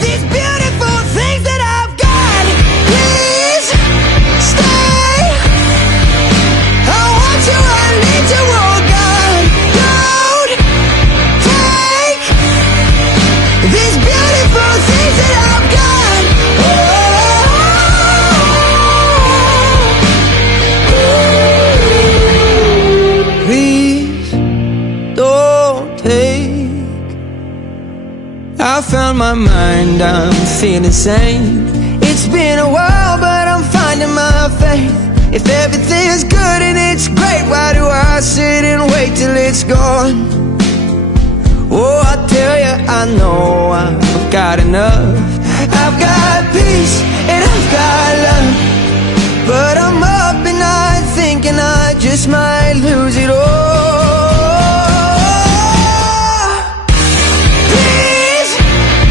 these beautiful things that I've got. Please stay. I want you, I need you, oh God. Don't take these beautiful things that I've got. Please don't take. I found my mind, I'm feeling sane. It's been a while, but I'm finding my faith. If everything's good and it's great, why do I sit and wait till it's gone? Oh, I tell you, I know I've got enough. I've got peace and I've got love, but I'm up and I'm thinking I just might lose it all.